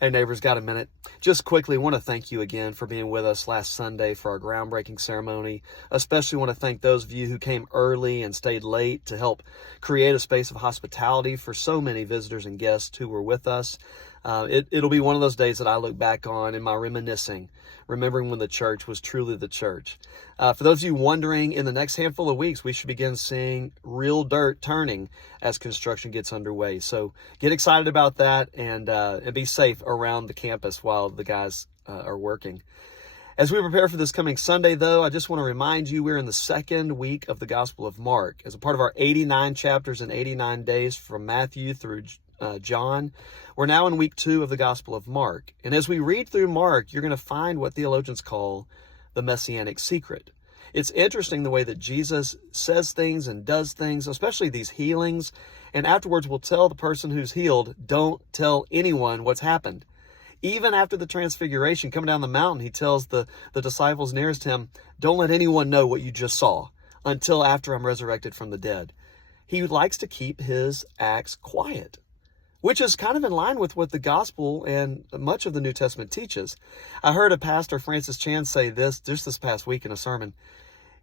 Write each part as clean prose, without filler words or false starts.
Hey neighbors, got a minute? Just quickly, want to thank you again for being with us last Sunday for our groundbreaking ceremony. Especially want to thank those of you who came early and stayed late to help create a space of hospitality for so many visitors and guests who were with us. It'll be one of those days that I look back on in my reminiscing, remembering when the church was truly the church. For those of you wondering, in the next handful of weeks, we should begin seeing real dirt turning as construction gets underway. So get excited about that and be safe around the campus while the guys are working. As we prepare for this coming Sunday, though, I just want to remind you we're in the second week of the Gospel of Mark. As a part of our 89 chapters and 89 days from Matthew through John, we're now in week 2 of the Gospel of Mark. And as we read through Mark, you're going to find what theologians call the Messianic secret. It's interesting the way that Jesus says things and does things, especially these healings, and afterwards will tell the person who's healed, don't tell anyone what's happened. Even after the transfiguration, coming down the mountain, he tells the disciples nearest him, don't let anyone know what you just saw until after I'm resurrected from the dead. He likes to keep his acts quiet, which is kind of in line with what the gospel and much of the New Testament teaches. I heard a pastor, Francis Chan, say this just this past week in a sermon.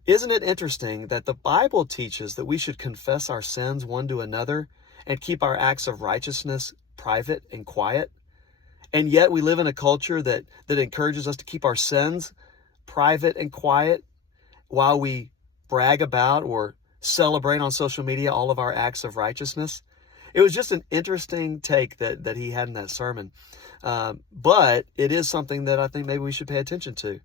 Isn't it interesting that the Bible teaches that we should confess our sins one to another and keep our acts of righteousness private and quiet? And yet we live in a culture that encourages us to keep our sins private and quiet while we brag about or celebrate on social media all of our acts of righteousness. It was just an interesting take that he had in that sermon. But it is something that I think maybe we should pay attention to.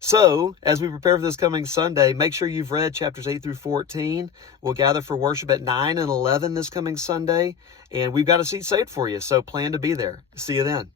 So, as we prepare for this coming Sunday, make sure you've read chapters 8 through 14. We'll gather for worship at 9 and 11 this coming Sunday, and we've got a seat saved for you, so plan to be there. See you then.